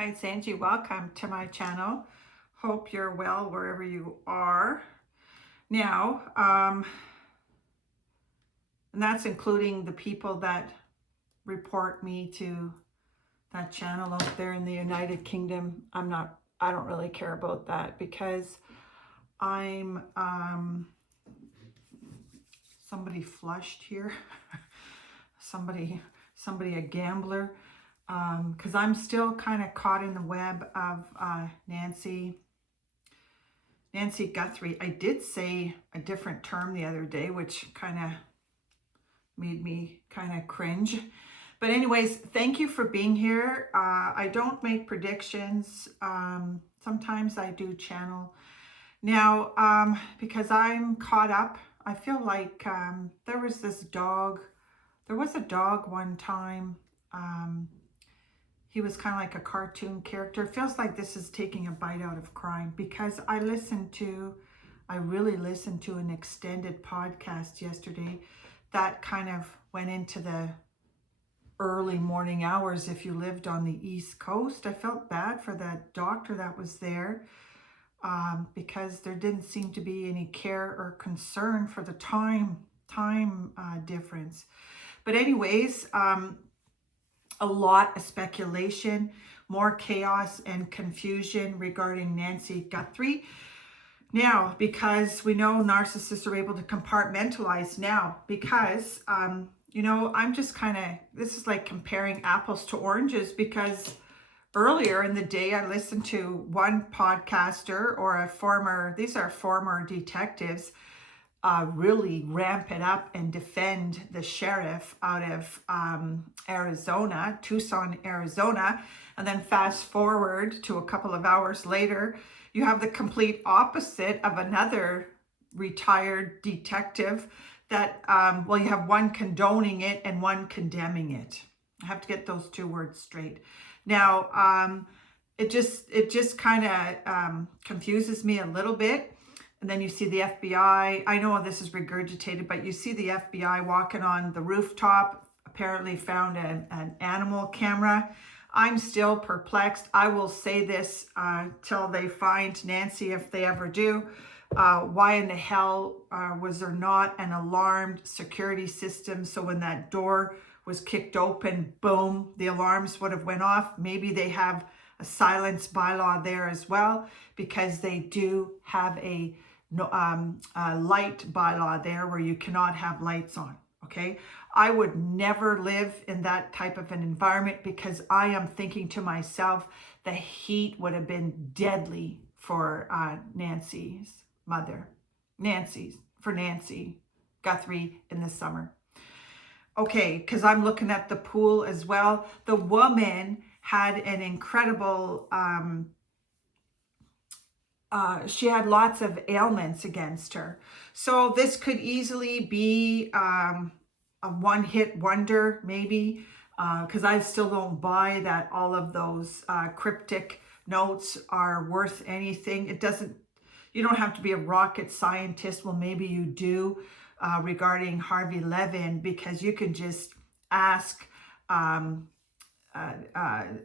Hi, it's Angie. Welcome to my channel. Hope you're well wherever you are. Now, and that's including the people that report me to that channel out there in the United Kingdom. I don't really care about that because I'm, somebody flushed here. somebody, a gambler. Because I'm still kind of caught in the web of Nancy Guthrie. I did say a different term the other day, which kind of made me kind of cringe. But anyways, thank you for being here. I don't make predictions. Sometimes I do channel. Now, because I'm caught up, I feel like there was a dog one time. He was kind of like a cartoon character. It feels like this is taking a bite out of crime because I really listened to an extended podcast yesterday that kind of went into the early morning hours if you lived on the East Coast. I felt bad for that doctor that was there because there didn't seem to be any care or concern for the time difference. But anyways, a lot of speculation, more chaos and confusion regarding Nancy Guthrie. Now, because we know narcissists are able to compartmentalize now, because, I'm just this is like comparing apples to oranges, because earlier in the day, I listened to one podcaster or these are former detectives, really ramp it up and defend the sheriff out of Arizona, Tucson, Arizona. And then fast forward to a couple of hours later, you have the complete opposite of another retired detective that, you have one condoning it and one condemning it. I have to get those two words straight. Now, it just kind of confuses me a little bit. And then you see the FBI. I know this is regurgitated, but you see the FBI walking on the rooftop, apparently found an animal camera. I'm still perplexed. I will say this till they find Nancy, if they ever do. Why in the hell was there not an alarmed security system? So when that door was kicked open, boom, the alarms would have went off. Maybe they have a silence bylaw there as well, because they do have a light bylaw there where you cannot have lights on. Okay, I would never live in that type of an environment, because I am thinking to myself, the heat would have been deadly for Nancy's mother, Nancy Guthrie in the summer. Okay, because I'm looking at the pool as well. The woman had an incredible she had lots of ailments against her. So this could easily be a one-hit wonder, maybe, because I still don't buy that all of those cryptic notes are worth anything. You don't have to be a rocket scientist. Well, maybe you do regarding Harvey Levin, because you can just ask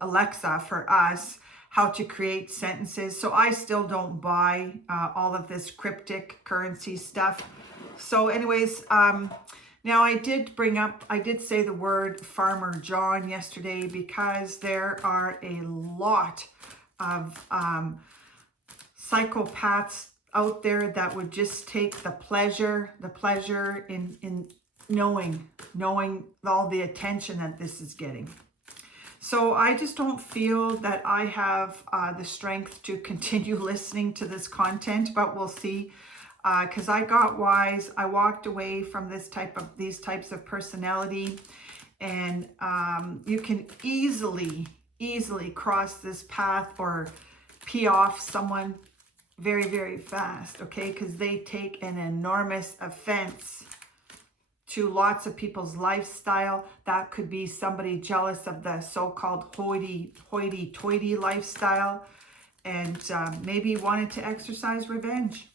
Alexa for us how to create sentences. So I still don't buy all of this cryptic currency stuff. So anyways, now I did say the word Farmer John yesterday, because there are a lot of psychopaths out there that would just take the pleasure in knowing all the attention that this is getting. So I just don't feel that I have the strength to continue listening to this content, but we'll see. Because I got wise, I walked away from these types of personality, and you can easily cross this path or pee off someone very, very fast. Okay, because they take an enormous offense to lots of people's lifestyle. That could be somebody jealous of the so-called hoity-toity lifestyle, and maybe wanted to exercise revenge.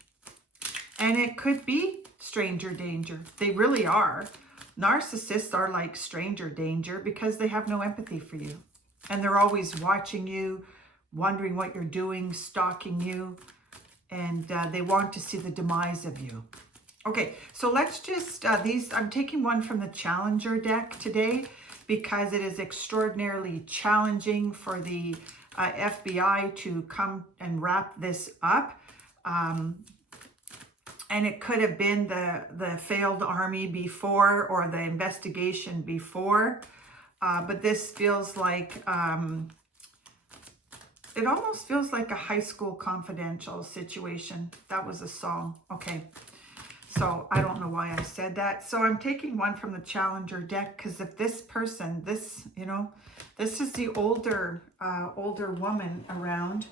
And it could be stranger danger. They really are. Narcissists are like stranger danger because they have no empathy for you. And they're always watching you, wondering what you're doing, stalking you, and they want to see the demise of you. Okay, so let's just, I'm taking one from the Challenger deck today because it is extraordinarily challenging for the FBI to come and wrap this up. And it could have been the failed army before or the investigation before. But this feels like, it almost feels like a High School Confidential situation. That was a song. Okay. So I don't know why I said that. So I'm taking one from the Challenger deck because if this person, this is the older woman around.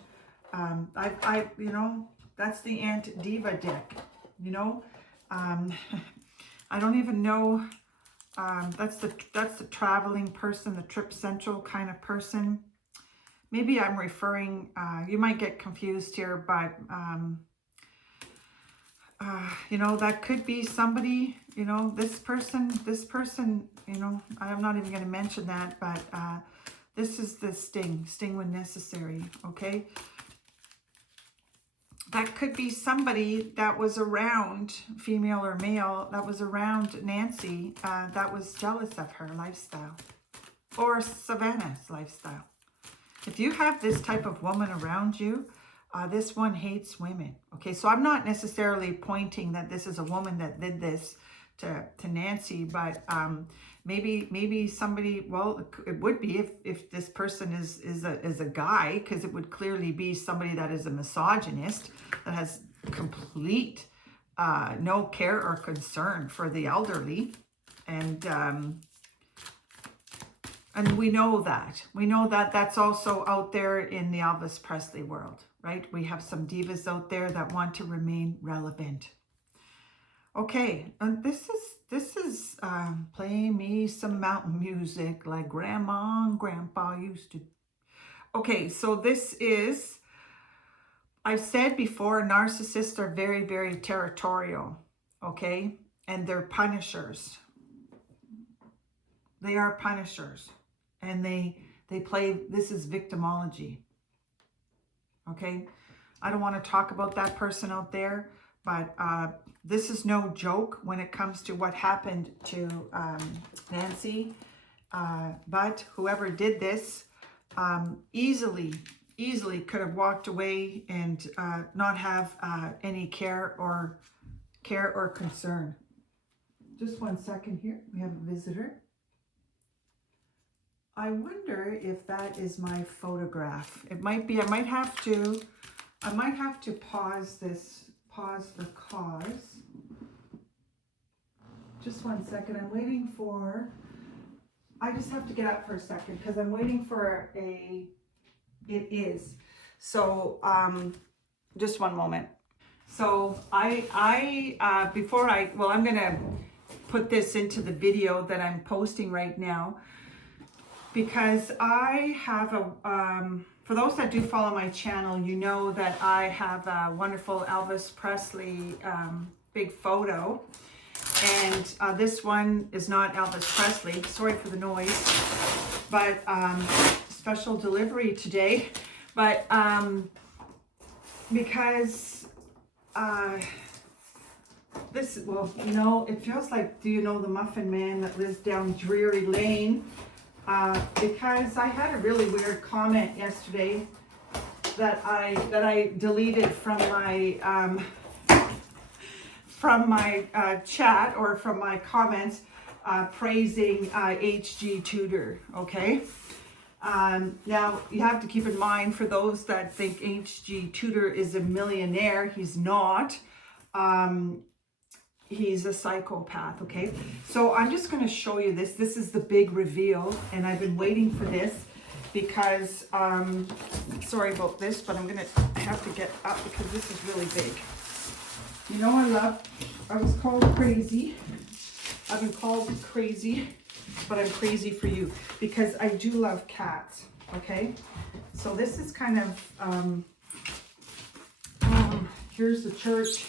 That's the Aunt Diva deck. I don't even know. That's the traveling person, the Trip Central kind of person. Maybe I'm referring. You might get confused here, but. That could be somebody, this person, I'm not even going to mention that, but this is the sting when necessary, okay? That could be somebody that was around, female or male, that was around Nancy, that was jealous of her lifestyle, or Savannah's lifestyle. If you have this type of woman around you, this one hates women. Okay, so I'm not necessarily pointing that this is a woman that did this to Nancy, but maybe somebody. Well, it would be if this person is a guy, because it would clearly be somebody that is a misogynist that has complete no care or concern for the elderly, and we know that. We know that that's also out there in the Elvis Presley world. Right? We have some divas out there that want to remain relevant. Okay, and this is playing me some mountain music like Grandma and Grandpa used to. Okay, so this is, I've said before, narcissists are very, very territorial, okay? And they're punishers. They are punishers. And they play, this is victimology. Okay, I don't want to talk about that person out there, but this is no joke when it comes to what happened to Nancy. But whoever did this easily could have walked away and not have any care or concern. Just 1 second here. We have a visitor. I wonder if that is my photograph. It might be. I might have to pause for cause. Just 1 second. I'm waiting for, I just have to get up for a second because I'm waiting for it is. So, just one moment. So I'm going to put this into the video that I'm posting right now. Because I have for those that do follow my channel, you know that I have a wonderful Elvis Presley big photo. And this one is not Elvis Presley. Sorry for the noise. But special delivery today. But because this, well, it feels like, do you know the Muffin Man that lives down Drury Lane? Because I had a really weird comment yesterday that I deleted from my chat or from my comments praising HG Tudor. Okay. Now you have to keep in mind, for those that think HG Tudor is a millionaire, he's not. He's a psychopath, okay? So I'm just going to show you this. This is the big reveal, and I've been waiting for this because, sorry about this, but I have to get up because this is really big. I was called crazy. I've been called crazy, but I'm crazy for you because I do love cats, okay? So this is kind of, here's the church.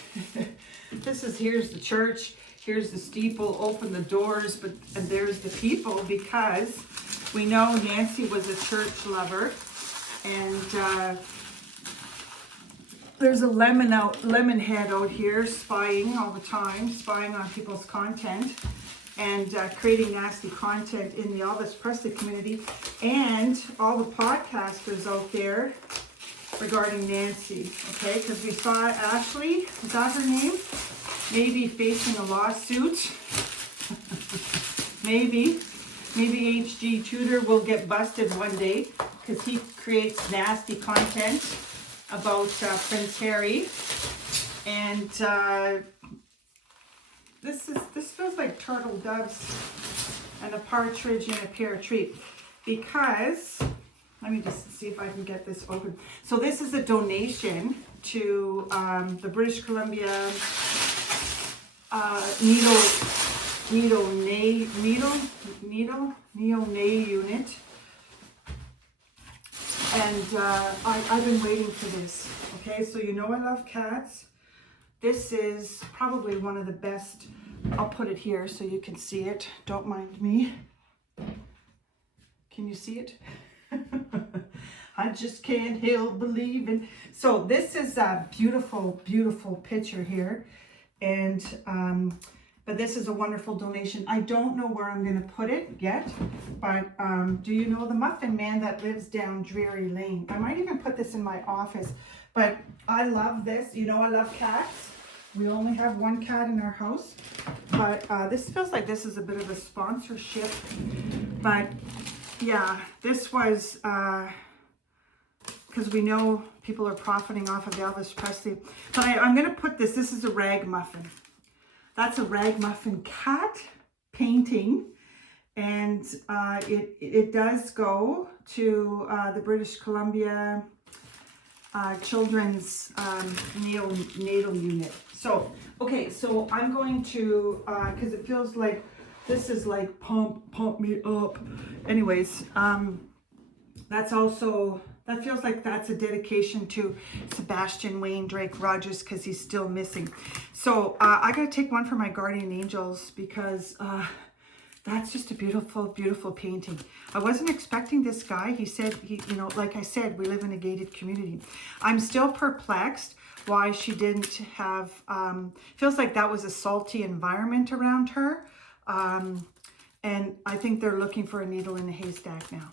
Here's the church, here's the steeple, open the doors, and there's the people, because We know Nancy was a church lover, and there's a lemon head out here spying all the time, spying on people's content and creating nasty content in the Elvis Presley community, and all the podcasters out there regarding Nancy, okay? Because we saw Ashley, is that her name? Maybe facing a lawsuit. Maybe HG Tudor will get busted one day because he creates nasty content about Prince Harry. And this feels like turtle doves and a partridge in a pear tree, because let me just see if I can get this open. So this is a donation to the British Columbia neonate unit, and I've been waiting for this. Okay, so you know I love cats. This is probably one of the best. I'll put it here so you can see it. Don't mind me. Can you see it? I just can't help believing. So this is a beautiful, beautiful picture here. And, but this is a wonderful donation. I don't know where I'm going to put it yet, but do you know the Muffin Man that lives down Drury Lane? I might even put this in my office, but I love this. You know, I love cats. We only have one cat in our house, but this feels like this is a bit of a sponsorship. But yeah, this was, because we know people are profiting off of Elvis Presley. But I'm going to put this is a rag muffin. That's a rag muffin cat painting. And it does go to the British Columbia Children's neonatal unit. So, okay, so I'm going to, because it feels like this is like pump me up. Anyways, that's also, that feels like that's a dedication to Sebastian Wayne Drake Rogers, because he's still missing. So I got to take one for my guardian angels, because that's just a beautiful, beautiful painting. I wasn't expecting this guy. He said, you know, like I said, we live in a gated community. I'm still perplexed why she didn't have, feels like that was a salty environment around her. And I think they're looking for a needle in a haystack now.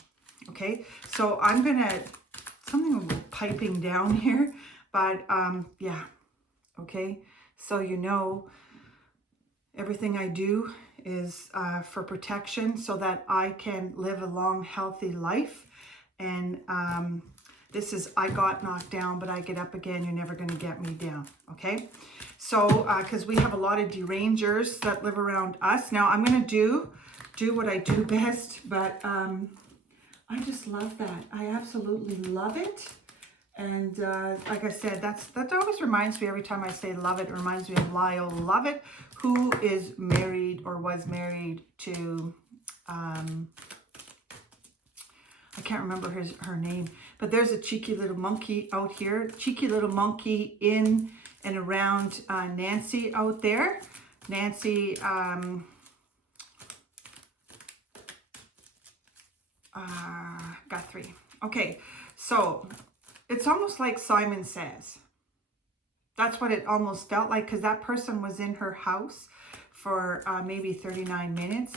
Okay, so I'm gonna, something piping down here, but yeah, okay. So you know, everything I do is for protection, so that I can live a long, healthy life. And this is, I got knocked down, but I get up again. You're never going to get me down. Okay, so because we have a lot of derangers that live around us. Now I'm going to do what I do best, but I just love that. I absolutely love it. And like I said, that always reminds me, every time I say love it, reminds me of Lyle Lovett, who is married or was married to, I can't remember her name, but there's a cheeky little monkey out here, cheeky little monkey in and around Nancy out there. Nancy, Guthrie. Okay, so it's almost like Simon Says. That's what it almost felt like, because that person was in her house for maybe 39 minutes.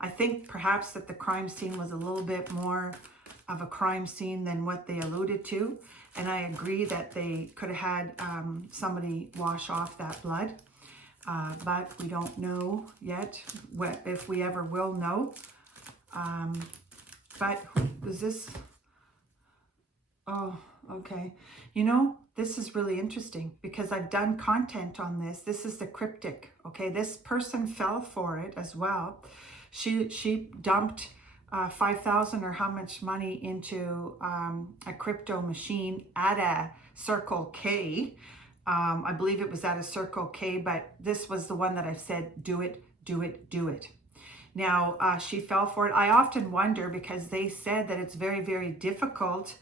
I think perhaps that the crime scene was a little bit more of a crime scene than what they alluded to. And I agree that they could have had somebody wash off that blood. But we don't know yet if we ever will know. But is this? Oh, okay. You know, this is really interesting, because I've done content on this. This is the cryptic. Okay, this person fell for it as well. She dumped 5,000 or how much money into a crypto machine at a Circle K. I believe it was at a Circle K, but this was the one that I said, do it, do it, do it. Now, she fell for it. I often wonder, because they said that it's very, very difficult,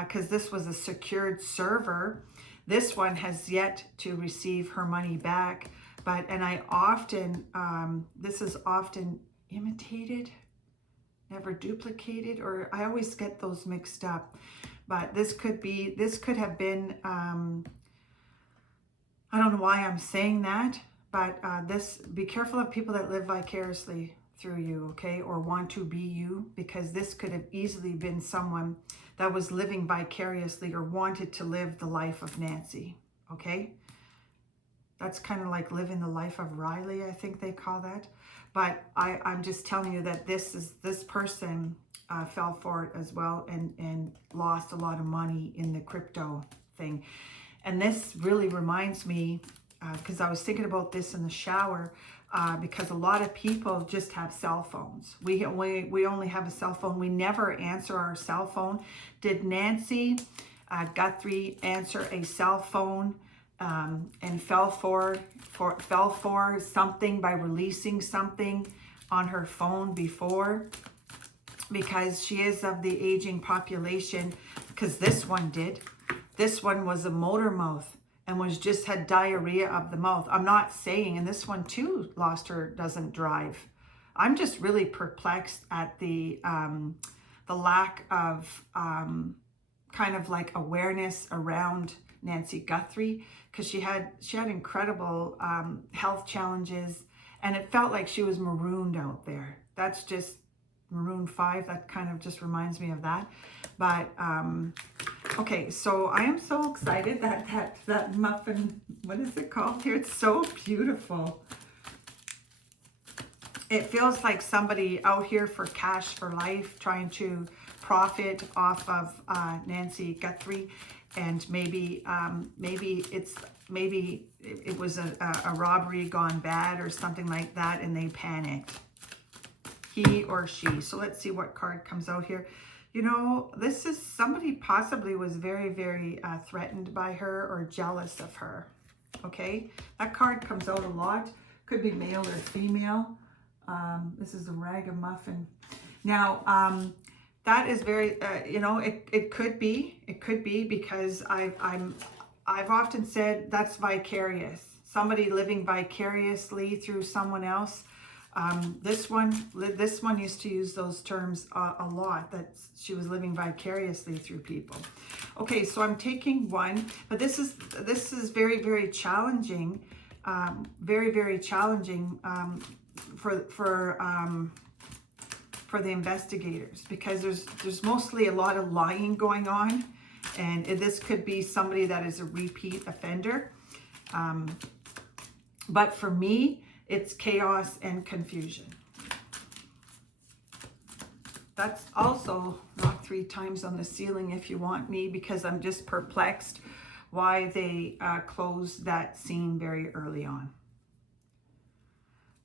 because this was a secured server. This one has yet to receive her money back. But, and I often, this is often imitated. never duplicated, or I always get those mixed up. But this could have been, I don't know why I'm saying that, but be careful of people that live vicariously through you, okay, or want to be you, because this could have easily been someone that was living vicariously or wanted to live the life of Nancy, okay? That's kind of like living the life of Riley, I think they call that. But I'm just telling you that this person fell for it as well and lost a lot of money in the crypto thing. And this really reminds me, because I was thinking about this in the shower, because a lot of people just have cell phones. We only have a cell phone. We never answer our cell phone. Did Nancy Guthrie answer a cell phone and fell for something by releasing something on her phone before? Because she is of the aging population, because this one did. This one was a motor mouth and had diarrhea of the mouth. I'm not saying, and this one too lost her, doesn't drive. I'm just really perplexed at the lack of kind of like awareness around Nancy Guthrie, because she had incredible health challenges, and it felt like she was marooned out there. That's just Maroon 5, that kind of just reminds me of that. But okay, so I am so excited that muffin, what is it called here? It's so beautiful. It feels like somebody out here for cash for life, trying to profit off of Nancy Guthrie, and maybe it was a robbery gone bad or something like that, and they panicked. He or she. So let's see what card comes out here. You know, this is somebody possibly was very, very threatened by her or jealous of her. Okay, that card comes out a lot. Could be male or female. This is a ragamuffin. Now, that is very, you know, it could be because I've often said that's vicarious. Somebody living vicariously through someone else. This one used to use those terms a lot, that she was living vicariously through people. Okay, so I'm taking one, but this is very, very challenging, very, very challenging for the investigators, because there's mostly a lot of lying going on, and this could be somebody that is a repeat offender. But for me, it's chaos and confusion. That's also knock 3 times on the ceiling if you want me, because I'm just perplexed why they closed that scene very early on.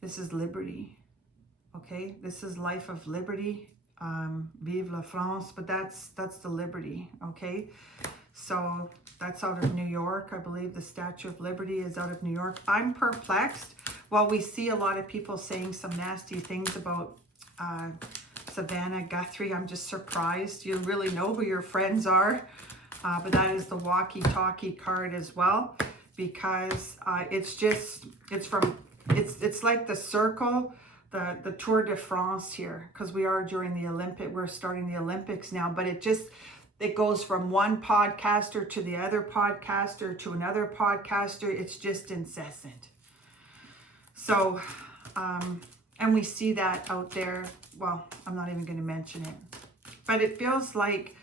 This is liberty. Okay, this is life of liberty. Vive la France, but that's the liberty. Okay, so that's out of New York. I believe the Statue of Liberty is out of New York. I'm perplexed. Well, we see a lot of people saying some nasty things about Savannah Guthrie. I'm just surprised. You really know who your friends are. But that is the walkie-talkie card as well, because it's like the circle, the Tour de France here, because we are during the we're starting the Olympics now, but it goes from one podcaster to the other podcaster to another podcaster. It's just incessant. So, and we see that out there. Well, I'm not even going to mention it, but it feels like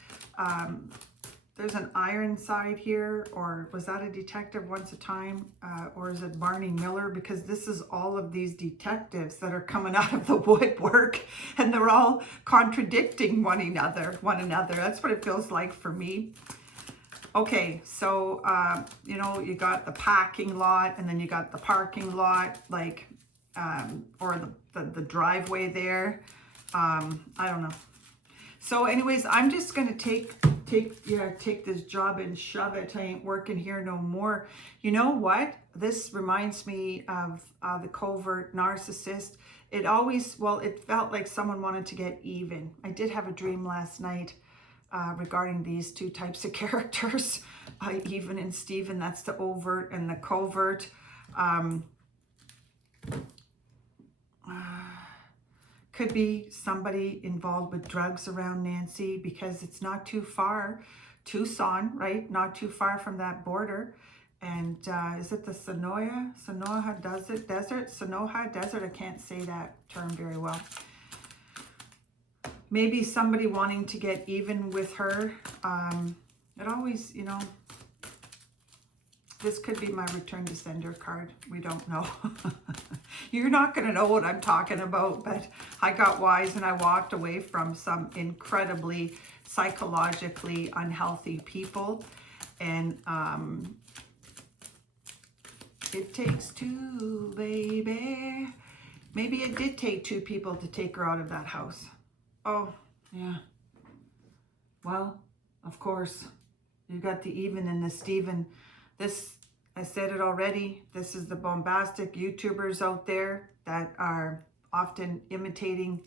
there's an iron side here, or was that a detective once a time, or is it Barney Miller? Because this is all of these detectives that are coming out of the woodwork, and they're all contradicting one another. That's what it feels like for me. Okay, so you know, you got the parking lot, and then you got the parking lot, like or the driveway there. I don't know. So anyways, I'm just gonna take this job and shove it. I ain't working here no more. You know what? This reminds me of the covert narcissist. It felt like someone wanted to get even. I did have a dream last night regarding these 2 types of characters, Even and Steven. That's the overt and the covert. Could be somebody involved with drugs around Nancy, because it's not too far. Tucson, right? Not too far from that border. And is it the Sonoha Desert? I can't say that term very well. Maybe somebody wanting to get even with her. It always, you know, this could be my return to sender card. We don't know. You're not going to know what I'm talking about, but I got wise and I walked away from some incredibly psychologically unhealthy people. And it takes two, baby. Maybe it did take two people to take her out of that house. Oh, yeah. Well, of course, you got the even and the Steven. This, I said it already, this is the bombastic YouTubers out there that are often imitating.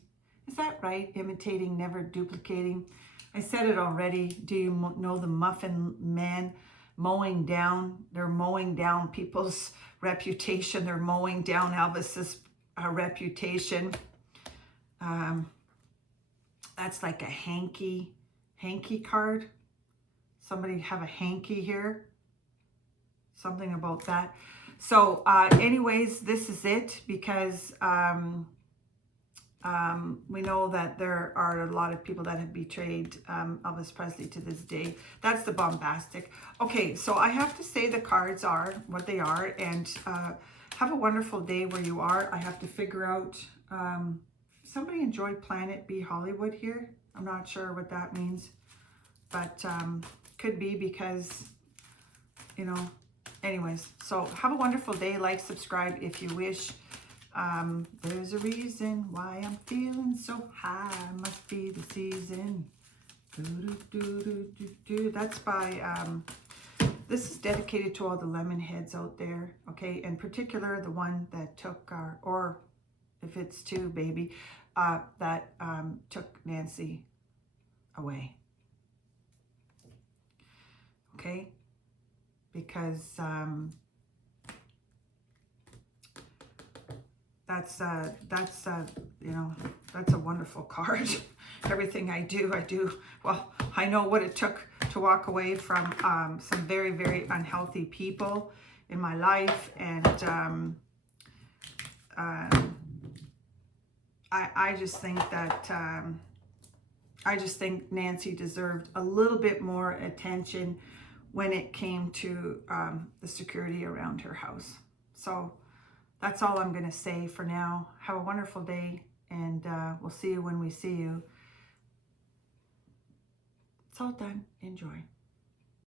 Is that right? Imitating, never duplicating. I said it already. Do you know the Muffin Man? Mowing down. They're mowing down people's reputation. They're mowing down Elvis's reputation. That's like a hanky card. Somebody have a hanky here. Something about that. So anyways, this is it, because we know that there are a lot of people that have betrayed Elvis Presley to this day. That's the bombastic. Okay, so I have to say the cards are what they are, and have a wonderful day where you are. I have to figure out, somebody enjoy Planet B Hollywood here. I'm not sure what that means, but could be because, you know, anyways. So have a wonderful day. Like, subscribe if you wish. There's a reason why I'm feeling so high. Must be the season. That's by, this is dedicated to all the lemon heads out there, okay? In particular, the one that took, or if it's two, baby, that took Nancy away, okay? Because that's you know, that's a wonderful card. Everything I do, well, I know what it took to walk away from some very, very unhealthy people in my life, and I just think that I just think Nancy deserved a little bit more attention when it came to the security around her house. So that's all I'm going to say for now. Have a wonderful day, and we'll see you when we see you. It's all done. Enjoy.